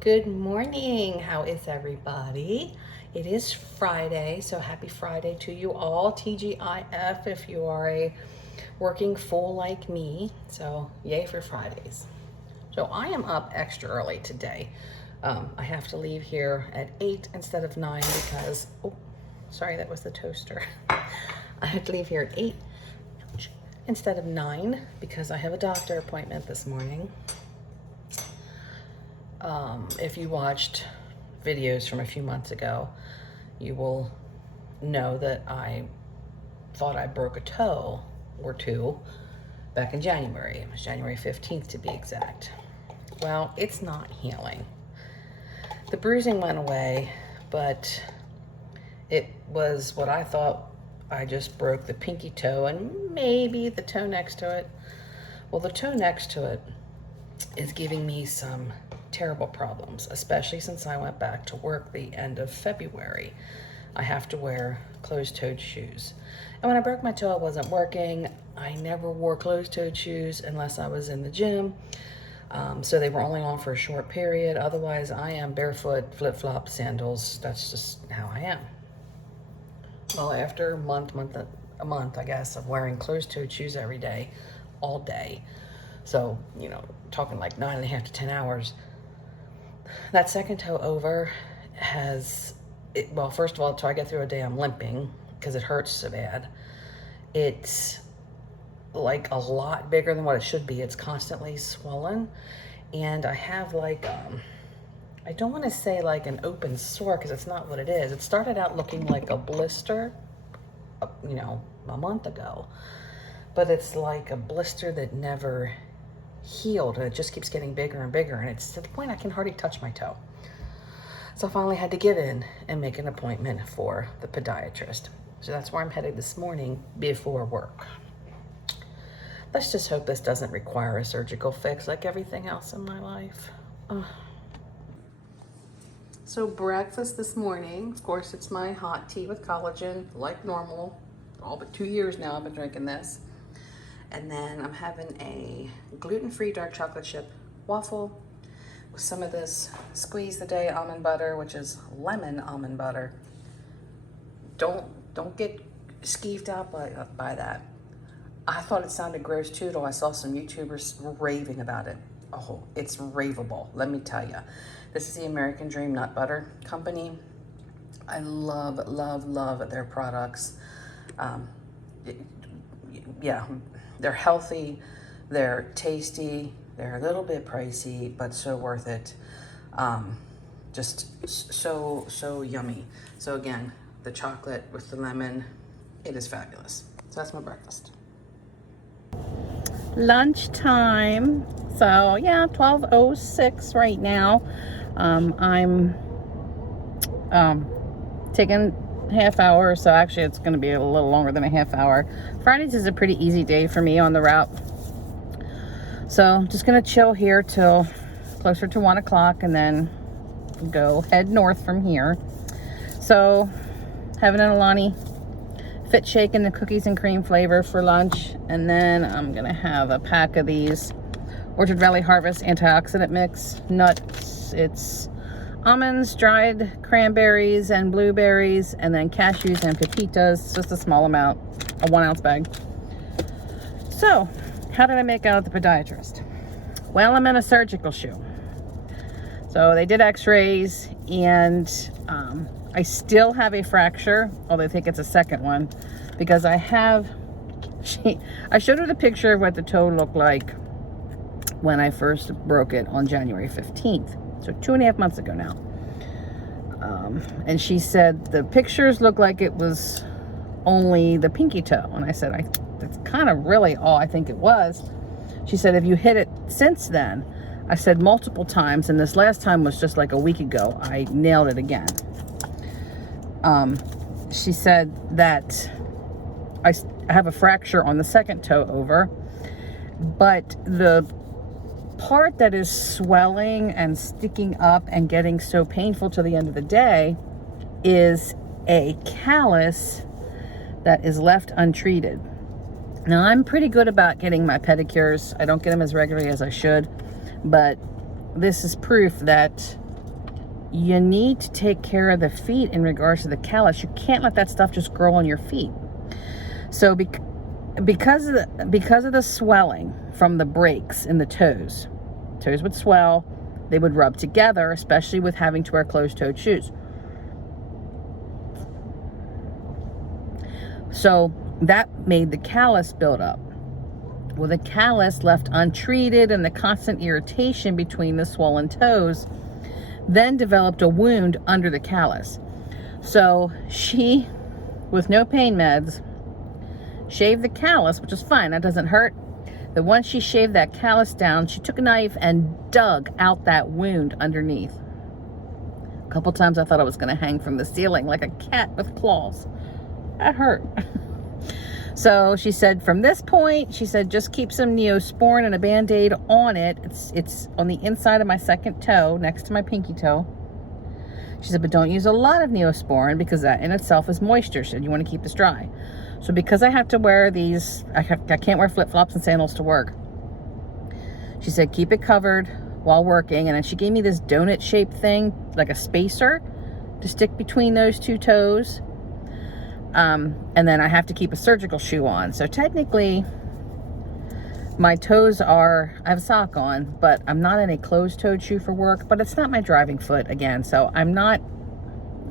Good morning. How is everybody? It is Friday, so happy Friday to you all. TGIF if you are a working fool like me. So yay for Fridays. So I am up extra early today. I have to leave here at 8 instead of 9 because, oh, sorry, that was the toaster. I have to leave here at 8 instead of 9 because I have a doctor appointment this morning. If you watched videos from a few months ago, you will know that I thought I broke a toe or two back in January. It was January 15th to be exact. Well, it's not healing. The bruising went away, but it was what I thought I just broke the pinky toe and maybe the toe next to it. Well, the toe next to it is giving me some terrible problems, especially since I went back to work the end of February. I have to wear closed-toed shoes. And when I broke my toe, I wasn't working. I never wore closed-toed shoes unless I was in the gym. So they were only on for a short period. Otherwise, I am barefoot, flip-flops, sandals. That's just how I am. Well, after a month, I guess, of wearing closed-toed shoes every day, all day, so, talking like 9.5 to 10 hours, that second toe over well, first of all, till I get through a day, I'm limping because it hurts so bad. It's like a lot bigger than what it should be. It's constantly swollen. And I have like, I don't want to say like an open sore because it's not what it is. It started out looking like a blister, a month ago. But it's like a blister that never healed, and it just keeps getting bigger and bigger, and it's to the point I can hardly touch my toe. So I finally had to give in and make an appointment for the podiatrist. So that's where I'm headed this morning before work. Let's just hope this doesn't require a surgical fix like everything else in my life. Ugh. So breakfast this morning, of course, it's my hot tea with collagen, like normal. All but 2 years now I've been drinking this. And then I'm having a gluten-free dark chocolate chip waffle with some of this Squeeze the Day almond butter, which is lemon almond butter. Don't get skeeved out by that. I thought it sounded gross too, till I saw some YouTubers raving about it. Oh, it's raveable, let me tell you. This is the American Dream Nut Butter Company. I love, love, love their products. Yeah. They're healthy, they're tasty, they're a little bit pricey, but so worth it. Just so yummy. So again, the chocolate with the lemon, it is fabulous. So that's my breakfast. Lunchtime. So yeah, 12:06 right now. I'm taking half hour, so actually it's going to be a little longer than a half hour. Fridays is a pretty easy day for me on the route, so I'm just going to chill here till closer to 1 o'clock and then head north from here. So having an Alani Fit Shake in the cookies and cream flavor for lunch, and then I'm going to have a pack of these Orchard Valley Harvest antioxidant mix nuts. It's almonds, dried cranberries and blueberries, and then cashews and pepitas, just a small amount, a 1 ounce bag. So how did I make out at the podiatrist? Well, I'm in a surgical shoe. So they did x-rays, and I still have a fracture, although I think it's a second one, because I showed her the picture of what the toe looked like when I first broke it on January 15th. So 2.5 months ago now. And she said the pictures look like it was only the pinky toe. And I said, that's kind of really all I think it was. She said, have you hit it since then? I said multiple times, and this last time was just like a week ago. I nailed it again. She said that I have a fracture on the second toe over, but the part that is swelling and sticking up and getting so painful to the end of the day is a callus that is left untreated. Now, I'm pretty good about getting my pedicures. I don't get them as regularly as I should, but this is proof that you need to take care of the feet in regards to the callus. You can't let that stuff just grow on your feet. So because of the swelling from the breaks in the toes would swell, they would rub together, especially with having to wear closed-toed shoes. So that made the callus build up. Well, the callus left untreated and the constant irritation between the swollen toes then developed a wound under the callus. So she, with no pain meds, shaved the callus, which is fine, that doesn't hurt. But once she shaved that callus down, she took a knife and dug out that wound underneath. A couple times I thought I was going to hang from the ceiling like a cat with claws. That hurt. So she said, from this point, she said, just keep some Neosporin and a Band-Aid on it. It's on the inside of my second toe, next to my pinky toe. She said, but don't use a lot of Neosporin because that in itself is moisture. She said, you want to keep this dry. So because I have to wear these, I can't wear flip-flops and sandals to work. She said, keep it covered while working. And then she gave me this donut-shaped thing, like a spacer, to stick between those two toes. And then I have to keep a surgical shoe on. So technically, my toes I have a sock on, but I'm not in a closed-toed shoe for work, but it's not my driving foot again. So I'm not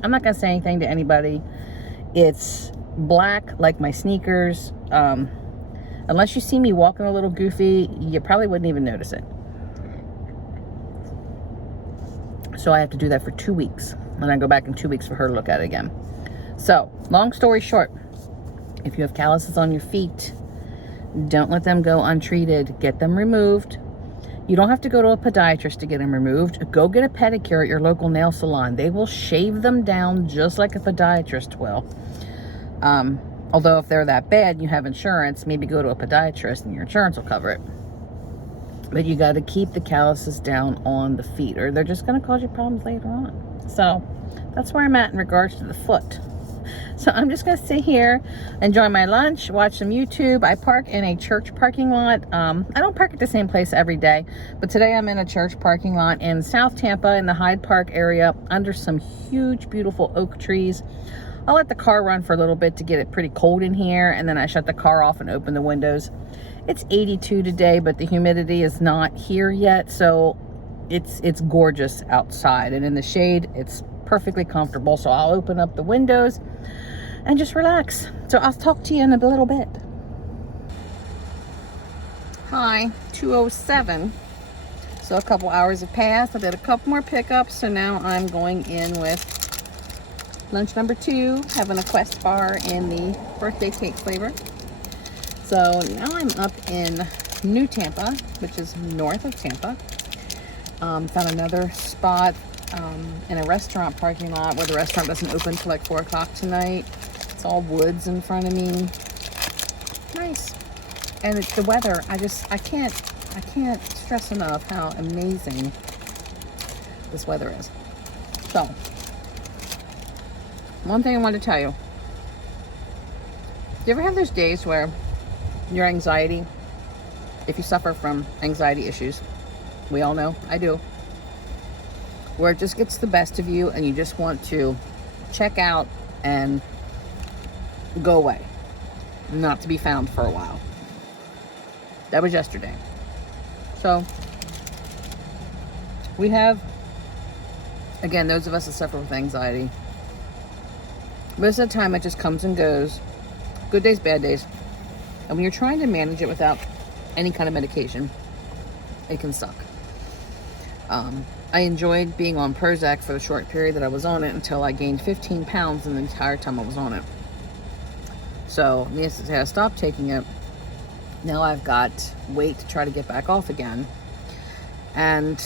going to say anything to anybody. It's black like my sneakers. Unless you see me walking a little goofy, you probably wouldn't even notice it. So I have to do that for 2 weeks. And I go back in 2 weeks for her to look at it again. So, long story short, if you have calluses on your feet, don't let them go untreated. Get them removed. You don't have to go to a podiatrist to get them removed. Go get a pedicure at your local nail salon. They will shave them down just like a podiatrist will. Although if they're that bad and you have insurance, maybe go to a podiatrist and your insurance will cover it. But you got to keep the calluses down on the feet or they're just going to cause you problems later on. So, that's where I'm at in regards to the foot. So I'm just going to sit here, enjoy my lunch, watch some YouTube. I park in a church parking lot. I don't park at the same place every day, but today I'm in a church parking lot in South Tampa in the Hyde Park area under some huge, beautiful oak trees. I'll let the car run for a little bit to get it pretty cold in here, and then I shut the car off and open the windows. It's 82 today, but the humidity is not here yet, so it's gorgeous outside, and in the shade, it's perfectly comfortable. So I'll open up the windows and just relax. So I'll talk to you in a little bit. Hi, 2:07. So a couple hours have passed. I did a couple more pickups. So now I'm going in with lunch number 2, having a Quest bar in the birthday cake flavor. So now I'm up in New Tampa, which is north of Tampa. Found another spot in a restaurant parking lot where the restaurant doesn't open till like 4 o'clock tonight. It's all woods in front of me. Nice. And it's the weather. I can't stress enough how amazing this weather is. So, one thing I want to tell you. Do you ever have those days where your anxiety, if you suffer from anxiety issues, we all know, I do, where it just gets the best of you and you just want to check out and go away, not to be found for a while? That was yesterday. So we have, again, those of us that suffer with anxiety, most of the time it just comes and goes. Good days, bad days. And when you're trying to manage it without any kind of medication, it can suck. I enjoyed being on Prozac for the short period that I was on it until I gained 15 pounds in the entire time I was on it. So, needless to say, I stopped taking it. Now I've got weight to try to get back off again. And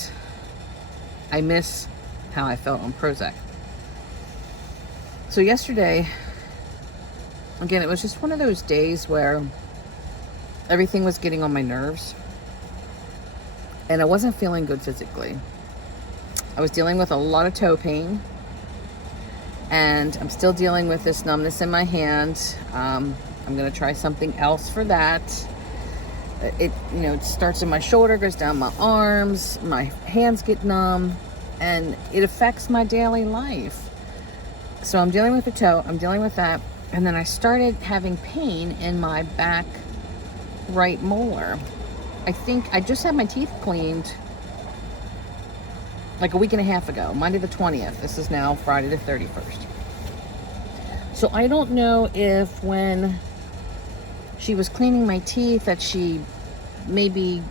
I miss how I felt on Prozac. So yesterday, again, it was just one of those days where everything was getting on my nerves. And I wasn't feeling good physically. I was dealing with a lot of toe pain. And I'm still dealing with this numbness in my hand. I'm going to try something else for that. It starts in my shoulder, goes down my arms. My hands get numb. and it affects my daily life. So I'm dealing with the toe, I'm dealing with that, and then I started having pain in my back right molar. I think I just had my teeth cleaned like a week and a half ago, Monday the 20th. This is now Friday the 31st. So I don't know if when she was cleaning my teeth that she maybe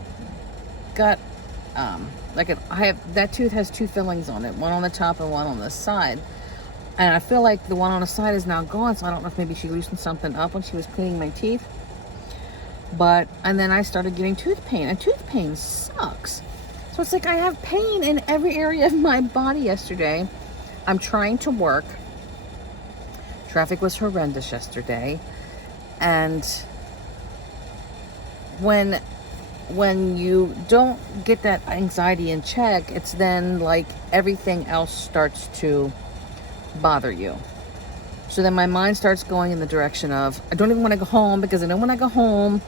got that tooth has two fillings on it, one on the top and one on the side, and I feel like the one on the side is now gone, so I don't know if maybe she loosened something up when she was cleaning my teeth. And then I started getting tooth pain, and tooth pain sucks. So it's like I have pain in every area of my body yesterday. I'm trying to work. Traffic was horrendous yesterday, and when you don't get that anxiety in check, it's then like everything else starts to bother you. So then my mind starts going in the direction of, I don't even want to go home, because I know when I go home,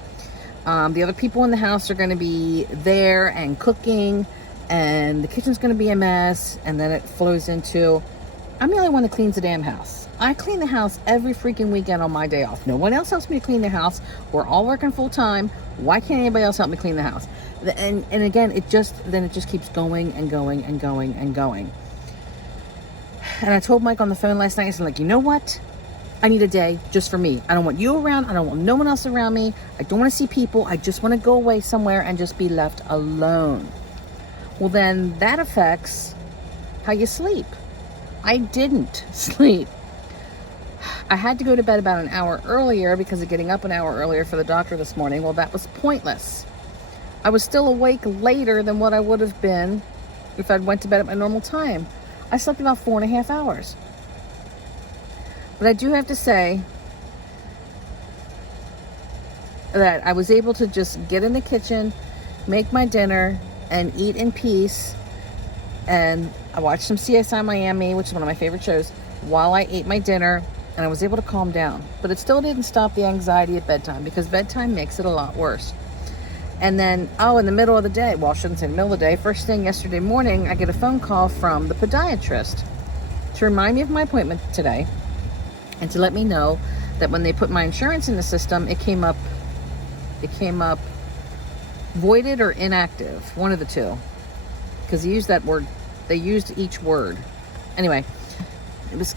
the other people in the house are going to be there and cooking, and the kitchen's going to be a mess. And then it flows into, I'm the only one that cleans the damn house. I clean the house every freaking weekend on my day off. No one else helps me to clean the house. We're all working full time. Why can't anybody else help me clean the house? And again, it just keeps going and going and going and going. And I told Mike on the phone last night, I said, like, you know what? I need a day just for me. I don't want you around. I don't want no one else around me. I don't want to see people. I just want to go away somewhere and just be left alone. Well, then that affects how you sleep. I didn't sleep. I had to go to bed about an hour earlier because of getting up an hour earlier for the doctor this morning. Well, that was pointless. I was still awake later than what I would have been if I'd went to bed at my normal time. I slept about 4.5 hours. But I do have to say that I was able to just get in the kitchen, make my dinner, and eat in peace. And I watched some CSI Miami, which is one of my favorite shows, while I ate my dinner, and I was able to calm down. But it still didn't stop the anxiety at bedtime, because bedtime makes it a lot worse. And then, in the middle of the day, well, I shouldn't say the middle of the day, first thing yesterday morning, I get a phone call from the podiatrist to remind me of my appointment today, and to let me know that when they put my insurance in the system, it came up voided or inactive, one of the two, because they used that word, they used each word. Anyway, it was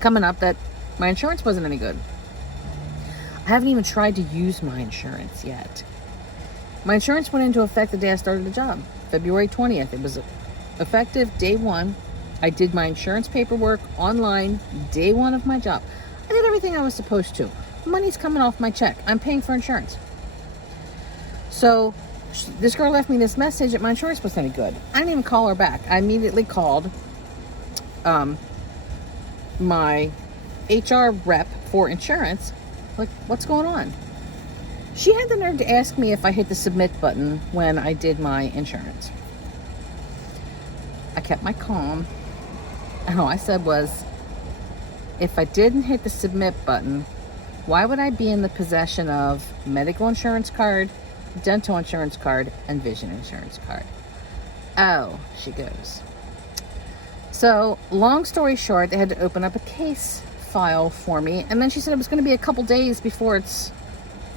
coming up that my insurance wasn't any good. I haven't even tried to use my insurance yet. My insurance went into effect the day I started the job, February 20th. It was effective day one. I did my insurance paperwork online, day one of my job. I did everything I was supposed to. Money's coming off my check. I'm paying for insurance. So this girl left me this message that my insurance wasn't any good. I didn't even call her back. I immediately called my HR rep for insurance. Like, what's going on? She had the nerve to ask me if I hit the submit button when I did my insurance. I kept my calm. And all I said was, if I didn't hit the submit button, why would I be in the possession of medical insurance card, dental insurance card, and vision insurance card? Oh, she goes. So, long story short, they had to open up a case file for me. And then she said it was going to be a couple days before it's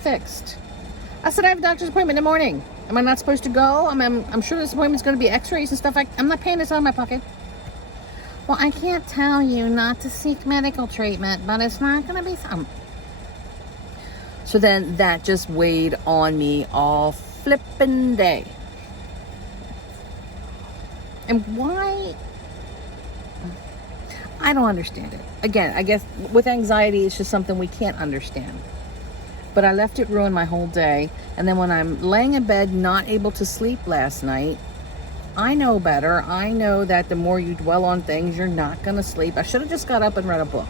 fixed. I said, I have a doctor's appointment in the morning. Am I not supposed to go? I'm sure this appointment's going to be x-rays and stuff. I'm not paying this out of my pocket. Well, I can't tell you not to seek medical treatment, but it's not going to be some. So then that just weighed on me all flippin' day. And why? I don't understand it. Again, I guess with anxiety, it's just something we can't understand. But I left it ruin my whole day. And then when I'm laying in bed, not able to sleep last night, I know better. I know that the more you dwell on things, you're not going to sleep. I should have just got up and read a book.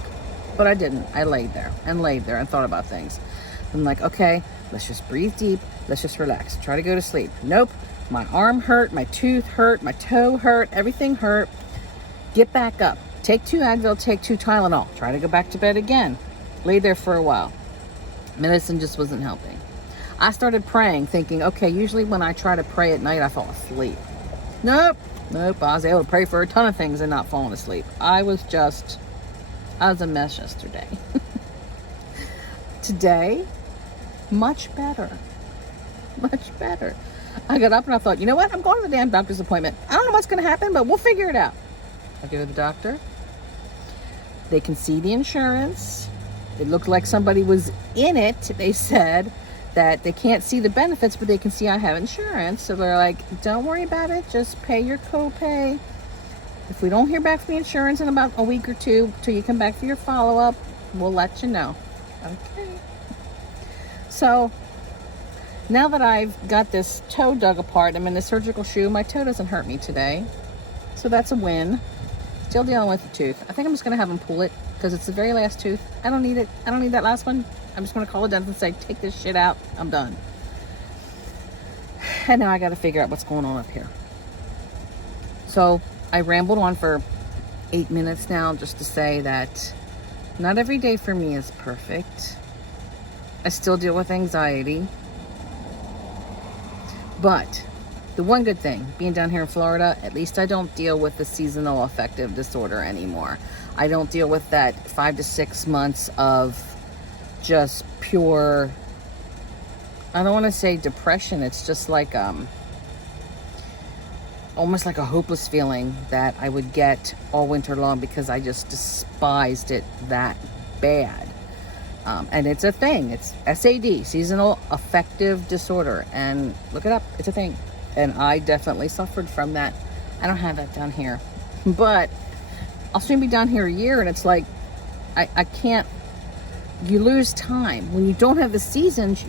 But I didn't. I laid there and thought about things. I'm like, okay, let's just breathe deep. Let's just relax. Try to go to sleep. Nope. My arm hurt. My tooth hurt. My toe hurt. Everything hurt. Get back up. Take 2 Advil. Take 2 Tylenol. Try to go back to bed again. Lay there for a while. Medicine just wasn't helping. I started praying, thinking, okay, usually when I try to pray at night, I fall asleep. Nope. Nope. I was able to pray for a ton of things and not falling asleep. I was a mess yesterday. Today, much better. Much better. I got up and I thought, you know what? I'm going to the damn doctor's appointment. I don't know what's going to happen, but we'll figure it out. I go to the doctor. They can see the insurance. It looked like somebody was in it. They said that they can't see the benefits, but they can see I have insurance. So they're like, don't worry about it. Just pay your copay. If we don't hear back from the insurance in about a week or two till you come back for your follow-up, we'll let you know. Okay. So now that I've got this toe dug apart, I'm in the surgical shoe. My toe doesn't hurt me today. So that's a win. Still dealing with the tooth. I think I'm just going to have them pull it because it's the very last tooth. I don't need it. I don't need that last one. I'm just going to call the dentist and say, take this shit out. I'm done. And now I got to figure out what's going on up here. So I rambled on for 8 minutes now just to say that not every day for me is perfect. I still deal with anxiety. But the one good thing, being down here in Florida, at least I don't deal with the seasonal affective disorder anymore. I don't deal with that 5 to 6 months of just pure, I don't want to say depression. It's just like, almost like a hopeless feeling that I would get all winter long because I just despised it that bad. And it's a thing. It's SAD, seasonal affective disorder. And look it up. It's a thing. And I definitely suffered from that. I don't have that down here. But I'll soon be down here a year, and it's like, I can't, you lose time. When you don't have the seasons,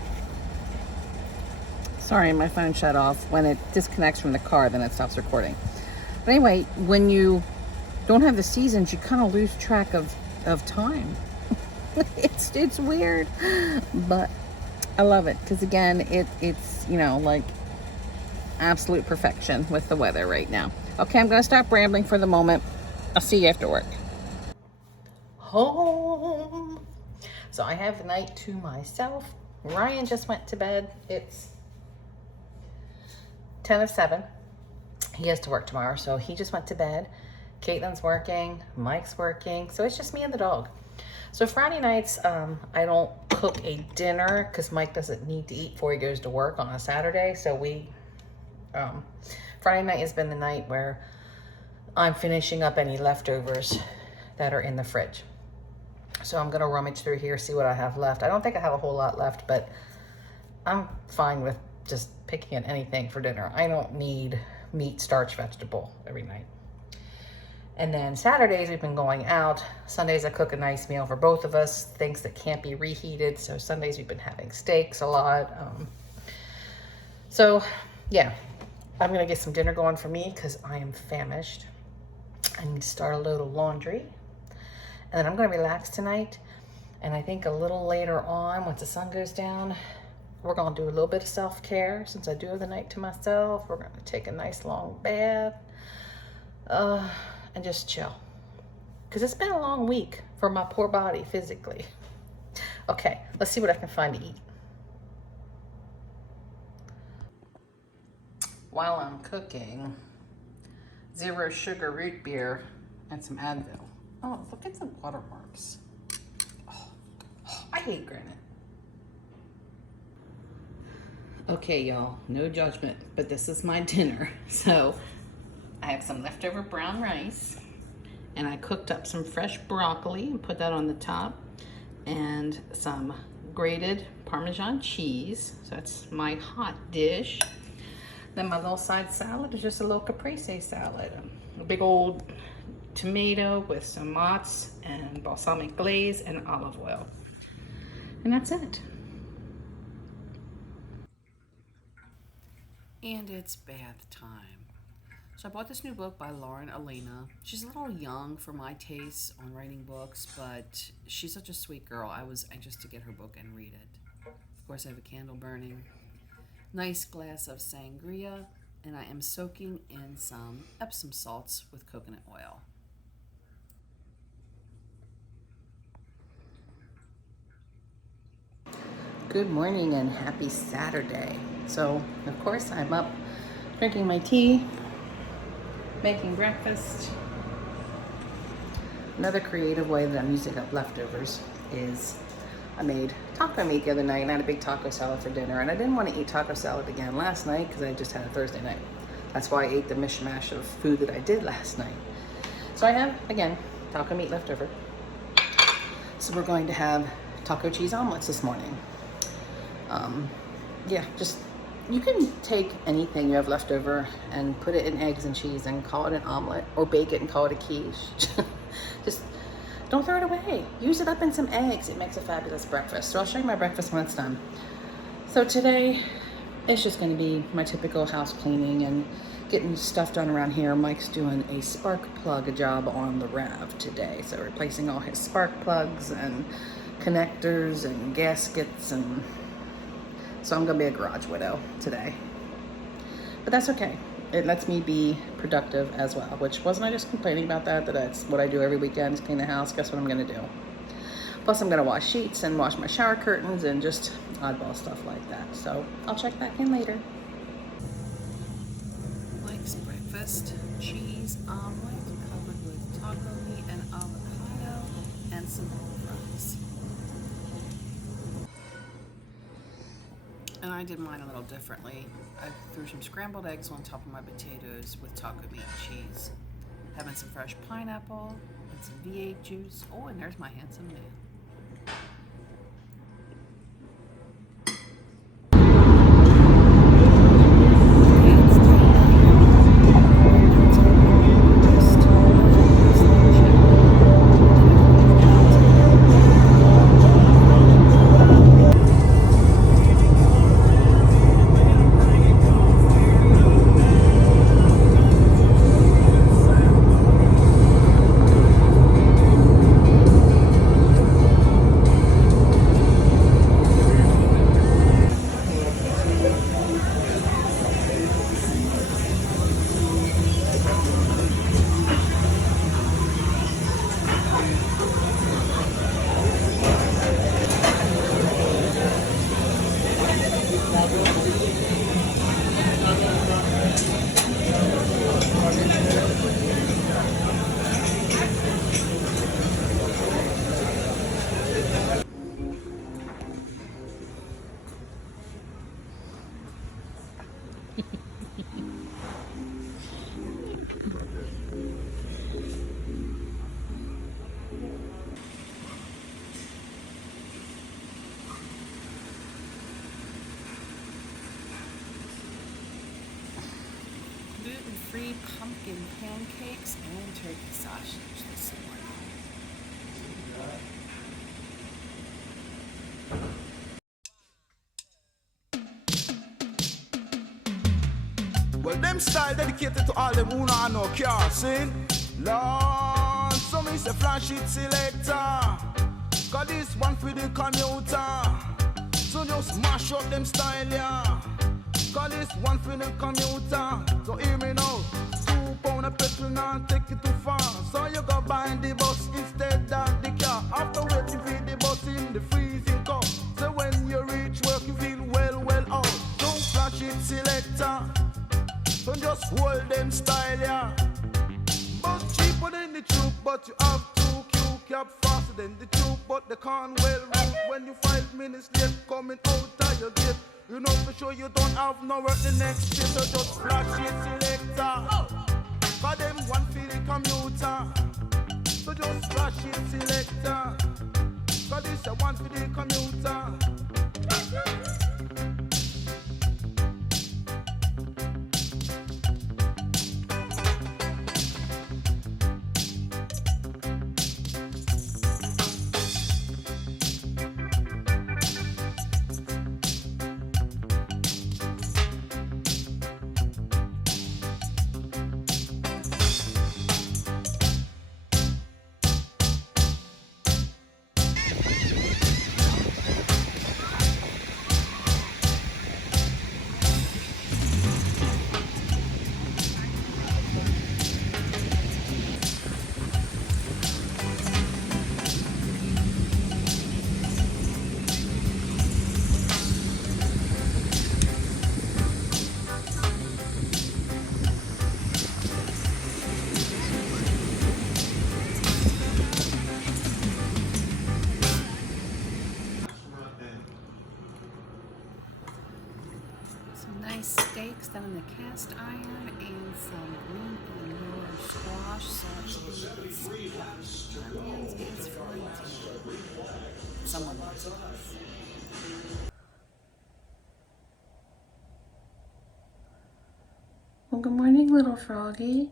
sorry, my phone shut off. When it disconnects from the car, then it stops recording. But anyway, when you don't have the seasons, you kind of lose track of time. It's weird, but I love it because again, it's you know, like absolute perfection with the weather right now. Okay, I'm gonna stop rambling for the moment. I'll see you after work. Home. So I have the night to myself. Ryan just went to bed. It's 10 of 7. He has to work tomorrow, so he just went to bed. Caitlin's working, Mike's working, so it's just me and the dog. So Friday nights, I don't cook a dinner because Mike doesn't need to eat before he goes to work on a Saturday. So Friday night has been the night where I'm finishing up any leftovers that are in the fridge. So I'm going to rummage through here, see what I have left. I don't think I have a whole lot left, but I'm fine with just picking at anything for dinner. I don't need meat, starch, vegetable every night. And then Saturdays we've been going out. Sundays I cook a nice meal for both of us, things that can't be reheated. So Sundays we've been having steaks a lot. So yeah, I'm gonna get some dinner going for me because I am famished. I need to start a load of laundry. And then I'm gonna relax tonight. And I think a little later on, once the sun goes down, we're gonna do a little bit of self-care since I do have the night to myself. We're gonna take a nice long bath. And just chill. Because it's been a long week for my poor body physically. Okay, let's see what I can find to eat. While I'm cooking, 0 sugar root beer and some Advil. Oh, look at the watermarks. Oh, I hate granite. Okay, y'all, no judgment, but this is my dinner. So I have some leftover brown rice, and I cooked up some fresh broccoli and put that on the top, and some grated Parmesan cheese. So that's my hot dish. Then my little side salad is just a little caprese salad. A big old tomato with some mozz and balsamic glaze and olive oil. And that's it. And it's bath time. So I bought this new book by Lauren Elena. She's a little young for my taste on writing books, but she's such a sweet girl. I was anxious to get her book and read it. Of course, I have a candle burning. Nice glass of sangria, and I am soaking in some Epsom salts with coconut oil. Good morning and happy Saturday. So, of course, I'm up drinking my tea. making breakfast. Another creative way that I'm using up leftovers is I made taco meat the other night and I had a big taco salad for dinner, and I didn't want to eat taco salad again last night because I just had a Thursday night. That's why I ate the mishmash of food that I did last night. So I have, again, taco meat left over. So we're going to have taco cheese omelets this morning. Yeah, just, you can take anything you have left over and put it in eggs and cheese and call it an omelet, or bake it and call it a quiche. Just don't throw it away. Use it up in some eggs. It makes a fabulous breakfast. So I'll show you my breakfast when it's done. So today, it's just gonna be my typical house cleaning and getting stuff done around here. Mike's doing a spark plug job on the RAV today. So replacing all his spark plugs and connectors and gaskets, and so I'm gonna be a garage widow today. But that's okay. It lets me be productive as well, which wasn't I just complaining about that that's what I do every weekend is clean the house. Guess what I'm gonna do? Plus I'm gonna wash sheets and wash my shower curtains and just oddball stuff like that. So I'll check back in later. Mike's breakfast, cheese omelet covered with taco meat and avocado and some fries. And I did mine a little differently. I threw some scrambled eggs on top of my potatoes with taco meat and cheese. Having some fresh pineapple and some V8 juice. Oh, and there's my handsome man. Gluten-free pumpkin pancakes and turkey sausage this morning. Well, them style dedicated to all them who not no car, sing. Lord, so me say flash it selector. Cause this one for the commuter. So just mash up them style, yeah. Cause this one for the commuter. So hear me now. 2 pound of petrol now take it too far. So you go buy the bus instead of the car. After waiting for the bus in the freezing cup. So when you reach work you feel well out. Don't flash it selector. So just hold them style, yeah. But cheaper than the troop, but you have to queue cap faster than the troop, but they can't well route. When you 5 minutes late coming out of your gate, you know for sure you don't have no work the next day. So just flash it selector. Cause them one for the commuter. So just flash it selector. Cause this a one for the commuter. Some nice steaks done in the cast iron and some green and yellow squash sausages with some onions and fries. Someone loves this. Well, good morning, little froggy.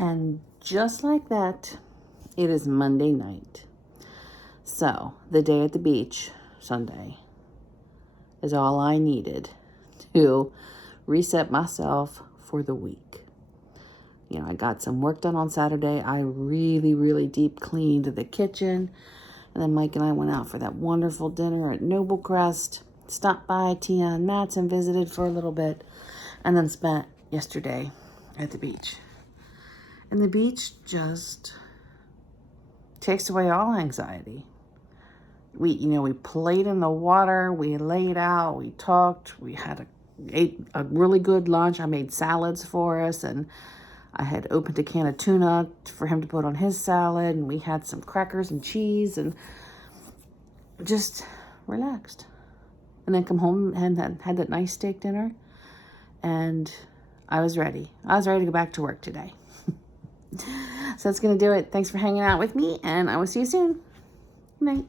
And just like that, it is Monday night. So, the day at the beach, Sunday, is all I needed to reset myself for the week. You know, I got some work done on Saturday. I really deep cleaned the kitchen. And then Mike and I went out for that wonderful dinner at Noble Crest. Stopped by Tia and Matt's and visited for a little bit. And then spent yesterday at the beach. And the beach just takes away all anxiety. We played in the water, we laid out, we talked, ate a really good lunch. I made salads for us, and I had opened a can of tuna for him to put on his salad, and we had some crackers and cheese, and just relaxed. And then come home and had that nice steak dinner, and I was ready. I was ready to go back to work today. So that's going to do it. Thanks for hanging out with me, and I will see you soon. Good night.